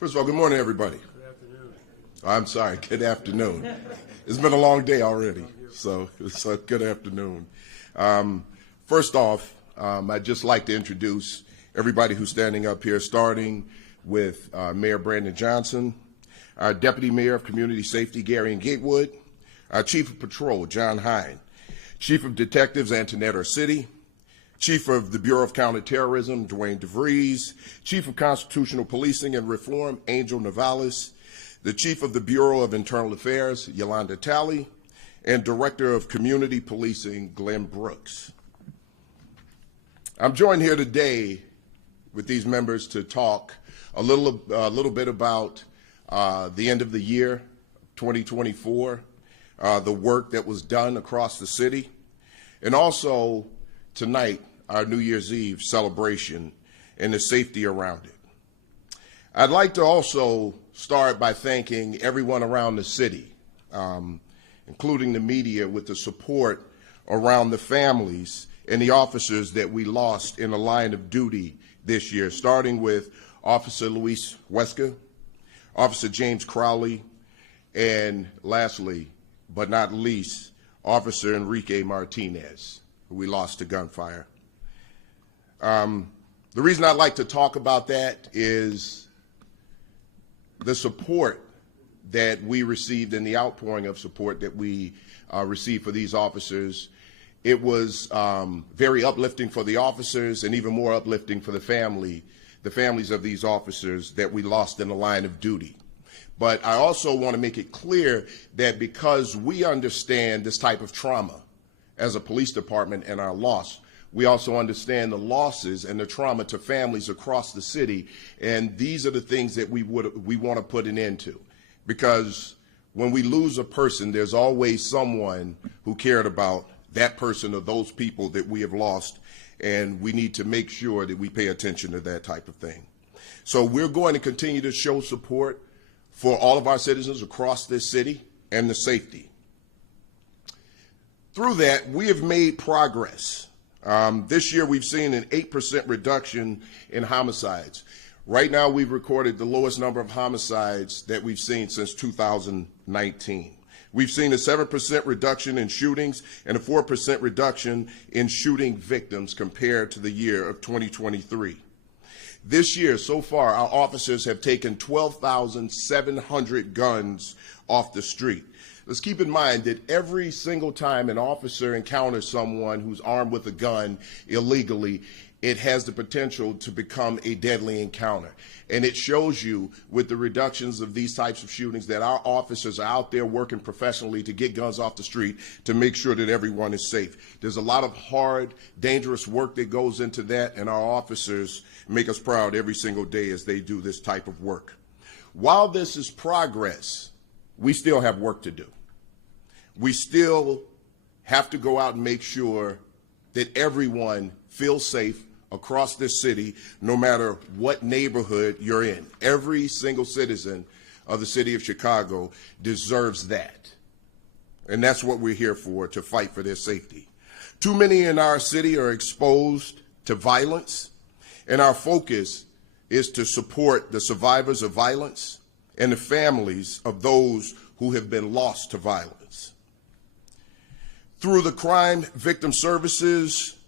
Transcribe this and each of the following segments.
First of all, good morning, everybody. Good afternoon. I'm sorry, good afternoon. It's been a long day already, so good afternoon. First off, I'd just like to introduce everybody who's standing up here, starting with Mayor Brandon Johnson, our Deputy Mayor of Community Safety, Gary Gatewood, our Chief of Patrol, John Hine, Chief of Detectives, Antoinette City, Chief of the Bureau of Counterterrorism, Dwayne DeVries, Chief of Constitutional Policing and Reform, Angel Navales, the Chief of the Bureau of Internal Affairs, Yolanda Talley, and Director of Community Policing, Glenn Brooks. I'm joined here today with these members to talk a little bit about the end of the year, 2024, the work that was done across the city, and also tonight, our New Year's Eve celebration and the safety around it. I'd like to also start by thanking everyone around the city, including the media, with the support around the families and the officers that we lost in the line of duty this year, starting with Officer Luis Huesca, Officer James Crowley, and lastly, but not least, Officer Enrique Martinez, who we lost to gunfire. The reason I'd like to talk about that is the support that we received and the outpouring of support that we received for these officers. It was very uplifting for the officers and even more uplifting for the families of these officers that we lost in the line of duty. But I also want to make it clear that because we understand this type of trauma as a police department and our loss, we also understand the losses and the trauma to families across the city, and these are the things that we want to put an end to. Because when we lose a person, there's always someone who cared about that person or those people that we have lost, and we need to make sure that we pay attention to that type of thing. So we're going to continue to show support for all of our citizens across this city and the safety. Through that, we have made progress. This year, we've seen an 8% reduction in homicides. Right now, we've recorded the lowest number of homicides that we've seen since 2019. We've seen a 7% reduction in shootings and a 4% reduction in shooting victims compared to the year of 2023. This year, so far, our officers have taken 12,700 guns off the street. Let's keep in mind that every single time an officer encounters someone who's armed with a gun illegally, it has the potential to become a deadly encounter. And it shows you with the reductions of these types of shootings that our officers are out there working professionally to get guns off the street to make sure that everyone is safe. There's a lot of hard, dangerous work that goes into that, and our officers make us proud every single day as they do this type of work. While this is progress, we still have work to do. We still have to go out and make sure that everyone feels safe across this city, no matter what neighborhood you're in. Every single citizen of the city of Chicago deserves that. And that's what we're here for, to fight for their safety. Too many in our city are exposed to violence, and our focus is to support the survivors of violence and the families of those who have been lost to violence. Through the Crime Victim Services,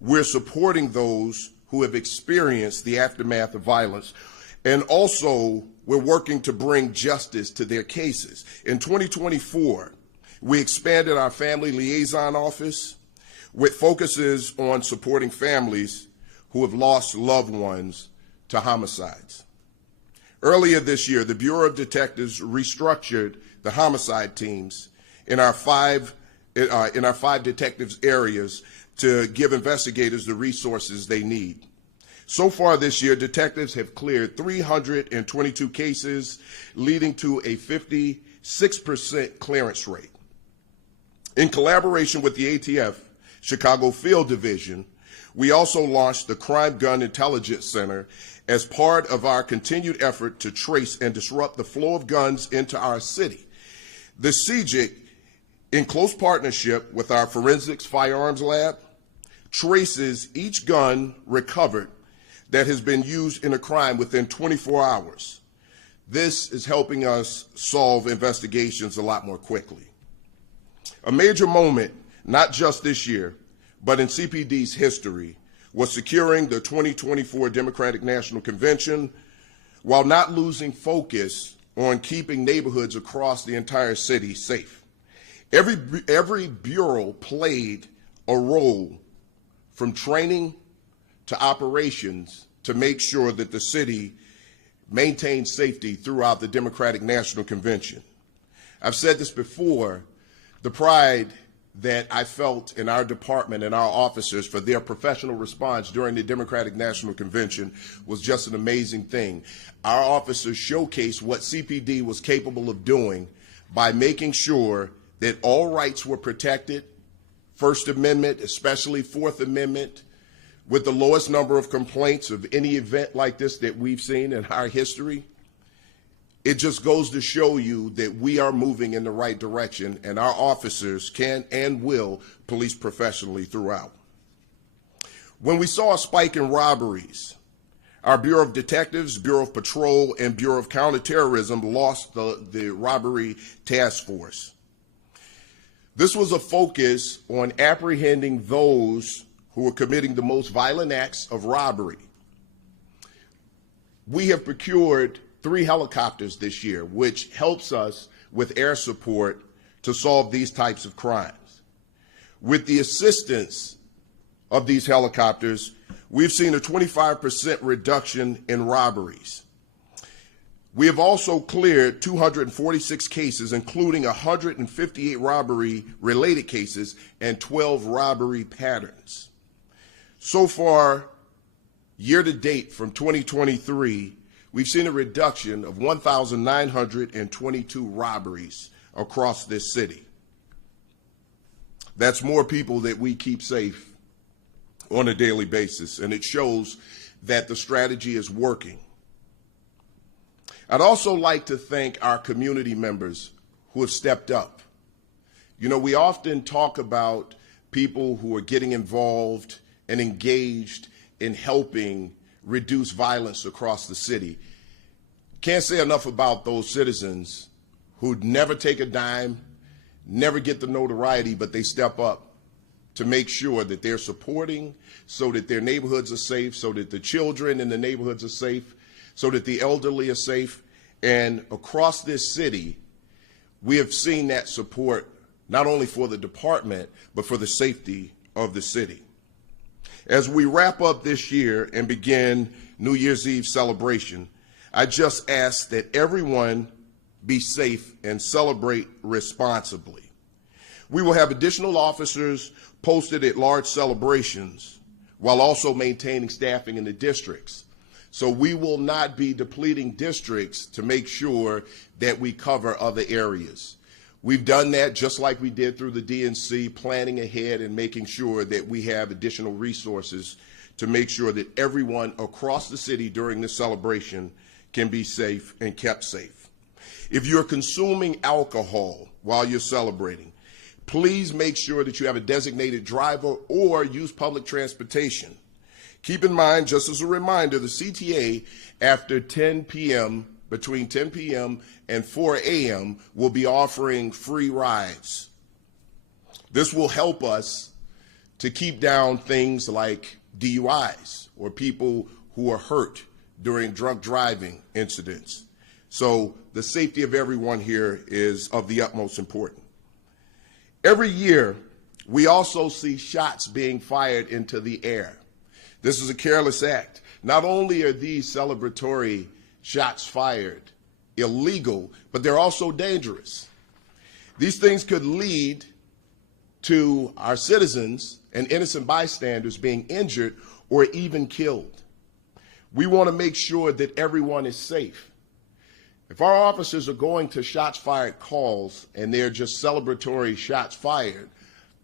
we're supporting those who have experienced the aftermath of violence, and also we're working to bring justice to their cases. In 2024, we expanded our Family Liaison Office with focuses on supporting families who have lost loved ones to homicides. Earlier this year, the Bureau of Detectives restructured the homicide teams in our five detectives areas to give investigators the resources they need. So far this year, detectives have cleared 322 cases, leading to a 56% clearance rate. In collaboration with the ATF Chicago Field Division, we also launched the Crime Gun Intelligence Center as part of our continued effort to trace and disrupt the flow of guns into our city. The CJIC, in close partnership with our Forensics Firearms Lab, traces each gun recovered that has been used in a crime within 24 hours. This is helping us solve investigations a lot more quickly. A major moment, not just this year, but in CPD's history, was securing the 2024 Democratic National Convention while not losing focus on keeping neighborhoods across the entire city safe. Every bureau played a role, from training to operations, to make sure that the city maintained safety throughout the Democratic National Convention. I've said this before, the pride that I felt in our department and our officers for their professional response during the Democratic National Convention was just an amazing thing. Our officers showcased what CPD was capable of doing by making sure that all rights were protected, First Amendment, especially Fourth Amendment, with the lowest number of complaints of any event like this that we've seen in our history. It just goes to show you that we are moving in the right direction, and our officers can and will police professionally throughout. When we saw a spike in robberies, our Bureau of Detectives, Bureau of Patrol, and Bureau of Counterterrorism lost the robbery task force. This was a focus on apprehending those who were committing the most violent acts of robbery. We have procured 3 helicopters this year, which helps us with air support to solve these types of crimes. With the assistance of these helicopters, we've seen a 25% reduction in robberies. We have also cleared 246 cases, including 158 robbery-related cases and 12 robbery patterns. So far, year to date from 2023, we've seen a reduction of 1,922 robberies across this city. That's more people that we keep safe on a daily basis, and it shows that the strategy is working. I'd also like to thank our community members who have stepped up. You know, we often talk about people who are getting involved and engaged in helping reduce violence across the city. Can't say enough about those citizens who'd never take a dime, never get the notoriety, but they step up to make sure that they're supporting, so that their neighborhoods are safe, so that the children in the neighborhoods are safe, so that the elderly are safe. And across this city, we have seen that support not only for the department, but for the safety of the city. As we wrap up this year and begin New Year's Eve celebration, I just ask that everyone be safe and celebrate responsibly. We will have additional officers posted at large celebrations while also maintaining staffing in the districts. So we will not be depleting districts to make sure that we cover other areas. We've done that just like we did through the DNC, planning ahead and making sure that we have additional resources to make sure that everyone across the city during this celebration can be safe and kept safe. If you're consuming alcohol while you're celebrating, please make sure that you have a designated driver or use public transportation. Keep in mind, just as a reminder, the CTA after 10 p.m., between 10 p.m. and 4 a.m. will be offering free rides. This will help us to keep down things like DUIs or people who are hurt during drunk driving incidents. So the safety of everyone here is of the utmost importance. Every year, we also see shots being fired into the air. This is a careless act. Not only are these celebratory shots fired illegal, but they're also dangerous. These things could lead to our citizens and innocent bystanders being injured or even killed. We want to make sure that everyone is safe. If our officers are going to shots fired calls and they're just celebratory shots fired,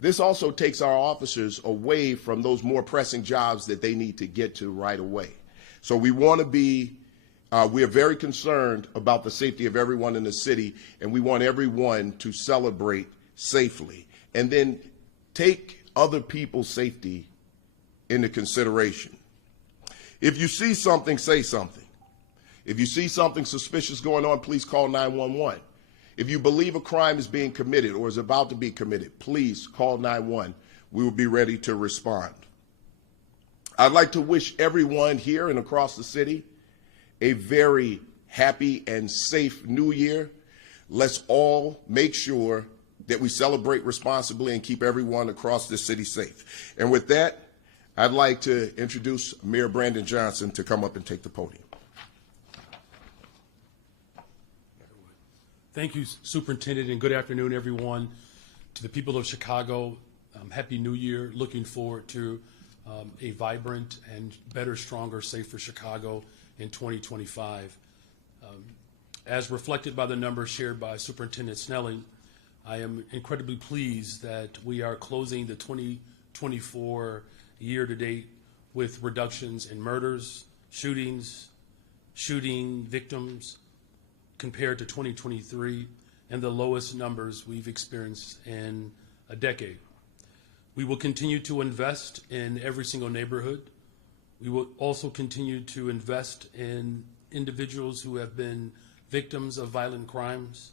this also takes our officers away from those more pressing jobs that they need to get to right away. So we want to be, we are very concerned about the safety of everyone in the city, and we want everyone to celebrate safely. And then take other people's safety into consideration. If you see something, say something. If you see something suspicious going on, please call 911. If you believe a crime is being committed or is about to be committed, please call 911. We will be ready to respond. I'd like to wish everyone here and across the city a very happy and safe new year. Let's all make sure that we celebrate responsibly and keep everyone across this city safe. And with that, I'd like to introduce Mayor Brandon Johnson to come up and take the podium. Thank you, Superintendent, and good afternoon, everyone. To the people of Chicago, Happy New Year. Looking forward to a vibrant and better, stronger, safer Chicago in 2025. As reflected by the numbers shared by Superintendent Snelling, I am incredibly pleased that we are closing the 2024 year to date with reductions in murders, shootings, shooting victims, compared to 2023, and the lowest numbers we've experienced in a decade. We will continue to invest in every single neighborhood. We will also continue to invest in individuals who have been victims of violent crimes.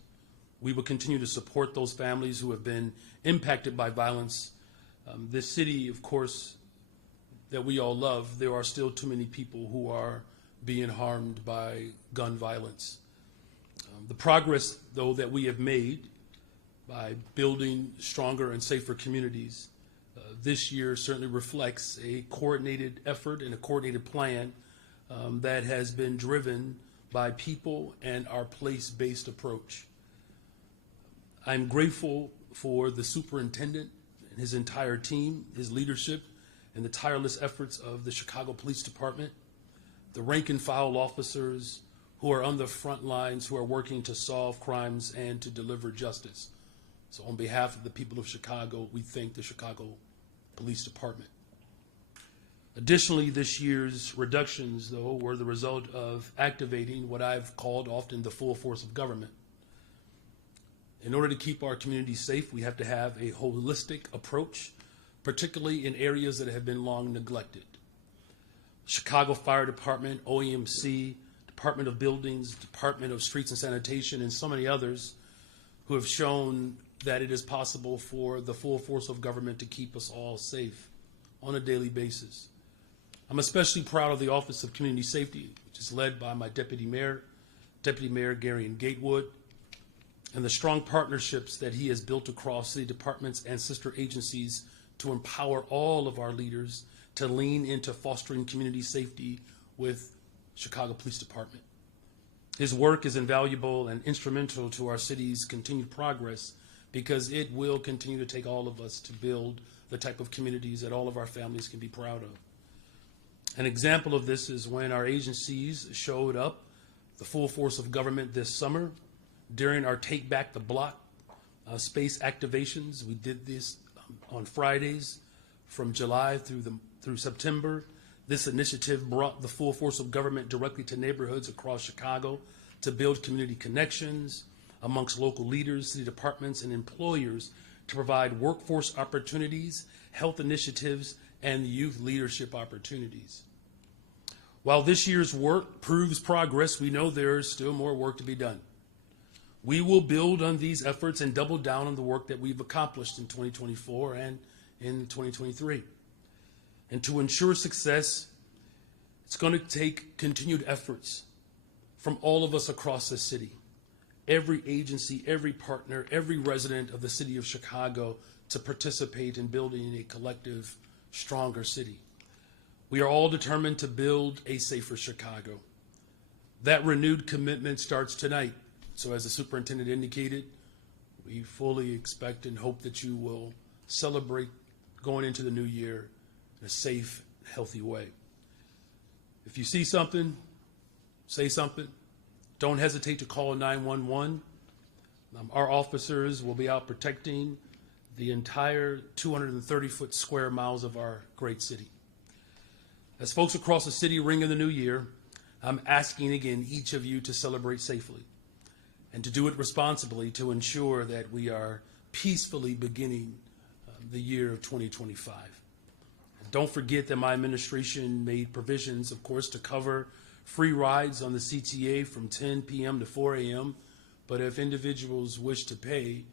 We will continue to support those families who have been impacted by violence. This city, of course, that we all love, there are still too many people who are being harmed by gun violence. The progress, though, that we have made by building stronger and safer communities this year certainly reflects a coordinated effort and a coordinated plan that has been driven by people and our place-based approach. I'm grateful for the superintendent and his entire team, his leadership, and the tireless efforts of the Chicago Police Department, the rank and file officers who are on the front lines, who are working to solve crimes and to deliver justice. So on behalf of the people of Chicago, we thank the Chicago Police Department. Additionally, this year's reductions, though, were the result of activating what I've called often the full force of government. In order to keep our communities safe, we have to have a holistic approach, particularly in areas that have been long neglected. Chicago Fire Department, OEMC, Department of Buildings, Department of Streets and Sanitation, and so many others who have shown that it is possible for the full force of government to keep us all safe on a daily basis. I'm especially proud of the Office of Community Safety, which is led by my Deputy Mayor Gary Gatewood, and the strong partnerships that he has built across city departments and sister agencies to empower all of our leaders to lean into fostering community safety with Chicago Police Department. His work is invaluable and instrumental to our city's continued progress because it will continue to take all of us to build the type of communities that all of our families can be proud of. An example of this is when our agencies showed up, the full force of government this summer, during our Take Back the Block space activations. We did this on Fridays from July through September. This initiative brought the full force of government directly to neighborhoods across Chicago to build community connections amongst local leaders, city departments, and employers to provide workforce opportunities, health initiatives, and youth leadership opportunities. While this year's work proves progress, we know there is still more work to be done. We will build on these efforts and double down on the work that we've accomplished in 2024 and in 2023. And to ensure success, it's going to take continued efforts from all of us across the city, every agency, every partner, every resident of the city of Chicago to participate in building a collective, stronger city. We are all determined to build a safer Chicago. That renewed commitment starts tonight. So as the superintendent indicated, we fully expect and hope that you will celebrate going into the new year in a safe, healthy way. If you see something, say something. Don't hesitate to call 911. Our officers will be out protecting the entire 230-foot square miles of our great city. As folks across the city ring in the new year, I'm asking again each of you to celebrate safely and to do it responsibly to ensure that we are peacefully beginning the year of 2025. Don't forget that my administration made provisions, of course, to cover free rides on the CTA from 10 p.m. to 4 a.m. But if individuals wish to pay,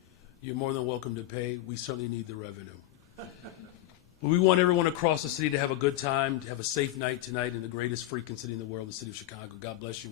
you're more than welcome to pay. We certainly need the revenue. But we want everyone across the city to have a good time, to have a safe night tonight in the greatest freaking city in the world, the city of Chicago. God bless you.